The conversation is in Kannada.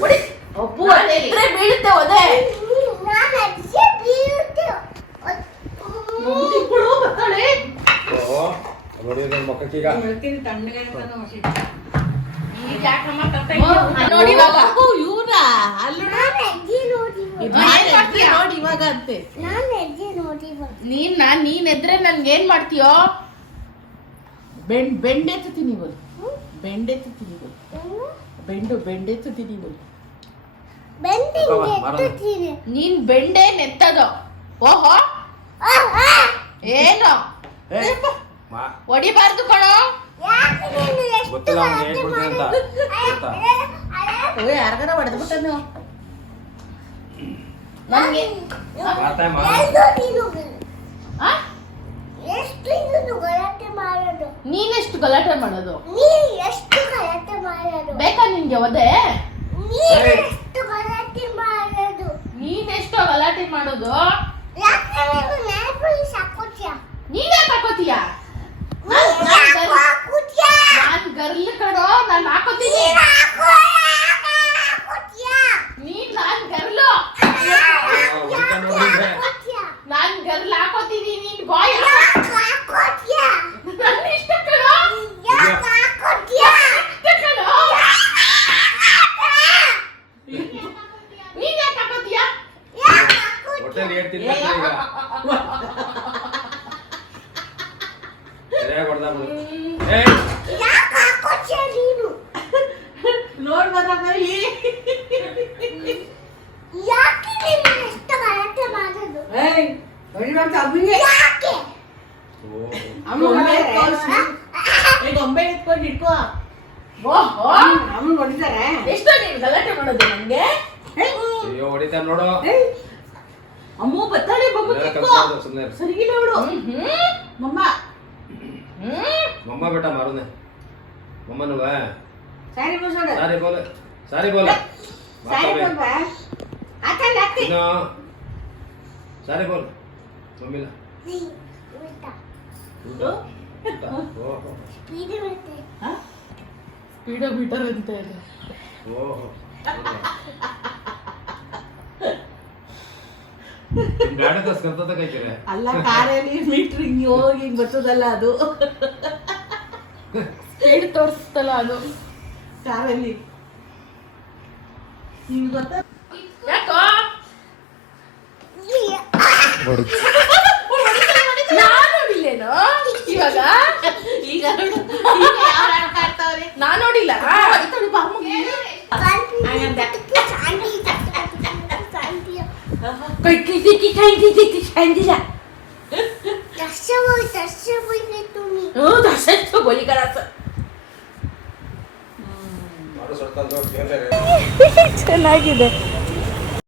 ಹೊಡಿ. ಅಪ್ಪು ಎದ್ರೆ ಬೀಳುತ್ತೆ ಒದೆ. ನಾನು ಅಜ್ಜಿ ಬೀಳುತ್ತೆ. ಮುಗಿದಿಕ್ಕಳು ಬರ್ತಾಳೆ. ಓ ನೋಡಿ ನನ್ನ ಮಕ್ಕಕ್ಕೀಗ ಹೇಳ್ತೀನಿ ತಣ್ಣಗೆ ಅಂತಾನು ಹೊಸಿ. ಈಗ ಯಾಕಮ್ಮ ತರ್ತಾ ಇದ್ದೀಯ? ನೋಡಿ ಇವಾಗ ಇವ್ರ ಅಲ್ಲ ನಾನು ಅಜ್ಜಿ ನೋಡಿ ನೋಡಿ ಇವಾಗ ಅಂತೆ. ನಾನು ಅಜ್ಜಿ ನೋಡಿ ನೀನ್ ಎದ್ರೆ ನನ್ಗೆ ಏನ್ ಮಾಡ್ತೀಯೋ? ಬೆಂಡೆತ್ತೀನಿ ಇವಳು. ಬೆಂಡೆತ್ತೀನಿ ಇವಳು. ಬೆಂಡೆತ್ತೀನಿ ಇವಳು. ಬೆಂಡಿಂಗ್ ಎತ್ತುತ್ತೀನಿ. ನೀನ್ ಬೆಂಡೆ ನೆತ್ತದೋ. ಓಹೋ ಏನು ಹೊಡಿಬಾರ್ದು ಕಣೋ. ಯಾಕೆ ನೀನು ಎಷ್ಟು ಗೊತ್ತಿಲ್ಲ ಅವ್ನಿಗೆ ಹೇಳ್ಕೊಡ್ತೀನಿ ಅಂತ ಗೊತ್ತಾ? ಯಾರಿಗಾರ ಹೊಡೆದ್ಬಿಟ್ಟನು. ನನ್ಗೆ ಮಾತಾಯ್ ಮಾ ಎಷ್ಟು ನೀನು ಆ? ಎಷ್ಟು ನೀನು ಗಲಾಟೆ ಮಾಡೋದು? ನೀನೆಷ್ಟು ಗಲಾಟೆ ಮಾಡೋದು? ನೀನು ಎಷ್ಟು ಗಲಾಟೆ ಮಾಡೋದು? ಬೇಕಾ ನಿನ್ಗೆ ಒದೆ? ನೀನು ಎಷ್ಟು ಗಲಾಟೆ ಮಾಡೋದು? ನೀನೆಷ್ಟು ಗಲಾಟೆ ಮಾಡೋದು? ಯಾಕೆ ನೀನು ನೇಪುಲಿ ಸಾಕೋತ್ಯಾ? ನೀನೇ ಹಾಕೋತೀಯ? ಹಾಕೋತ್ಯಾ? ನಾನ್ ಗರ್ಲ್ ಕಣೋ, ನಾನ್ ಹಾಕೋತೀನಿ. ನಾನ್ ಗರ್ಲು. ನಾನ್ ಗರ್ಲ್ ಹಾಕೋತೀನಿ. ನೀನ್ ಬಾಯ್ ನನ್ನ ಇಷ್ಟ ಕಣೋ. ಇಷ್ಟ ಕಣೋ. ನೀನ್ ಯಾಕೆ ಹಾಕೋತೀಯ? ಹೋಟೆಲ್ ಹೇಳ್ತೀನಿ ಈಗ ಸರಿಯಾಗಿ ಹೊಡೆದ ನೋಡ್ ಬರೀ ಯಾಕೆ ನೀನು ಎಷ್ಟು ಗಲಾಟೆ ಮಾಡೋದು? ಹೊಡಿಬಾರ್ದು ಅಬ್ಬಿಗೆ. ಯಾಕೆ? ಗೊಂಬೆ ಎತ್ಕೊಂಡು ಇಟ್ಕೋ. ಓಹೋ ಅಮ್ಮನ್ ಹೊಡಿತಾರೆ. ಎಷ್ಟು ನೀನ್ ಗಲಾಟೆ ಮಾಡೋದು ನನ್ಗೆ? ಅಯ್ಯೋ ಹೊಡಿತಾರ ನೋಡು ಅಮ್ಮ ಬತ್ತಾಳೆ ಬೊಮ್ಮ ಕಿತ್ಕೋ. ಸುಮ್ಮನೆ ಸರಿಗಿಲ್ಲ ಅವಳು. ಮಮ್ಮ मम्मा बेटा मारो ने मम्मा नु बा ಸಾರಿ ಬೋಸೋಡು. सारे बोल ಸಾರಿ ಬೋಲ್ವಾ. ಆತ ಲಾಕ್ತಿ. नो सारे बोल मम्मी ला ನೀ ಉಲ್ಟಾ उल्टा उल्टा ओहो ಸ್ಪೀಡ್ ಬರುತ್ತೆ. ಸ್ಪೀಡೋಮೀಟರ್ ಅಂತ ಇದೆ. ओहो ಗಾಡಿ ತಸ್ करता था क्या ಅಲ್ಲ ಕಾರಲ್ಲಿ ಮೀಟರ್ ಹಿಂಗ್ ಹೋಗಿ ಹಿಂಗ್ ಬರ್ತದಲ್ಲ ಅದು. ಸ್ಪೀಡ್ ತೋರಿಸ್ತಲ್ಲ ಅದು ಕಾರಲ್ಲಿ ನಿಮ್ಗೆ ಗೊತ್ತಾ? ಯಾಕೋ ನಾನು ನೋಡಿಲ್ಲೇನೋ ಇವಾಗ. ಈಗ ನೋಡು, ಈಗ ಯಾರು ಆಡ್ತಾ ಇರ್ತಾವ್ರೆ. ನಾನ್ ನೋಡಿಲ್ಲ. ಹೊಡಿತಾಳೆ ಬಾ ಅಮ್ಮಗೆ. ದರ್ಶನ ಗೋಲಿ ಕರಾಸ मारो सड़ता दो ಚೆನ್ನಾಗಿದೆ.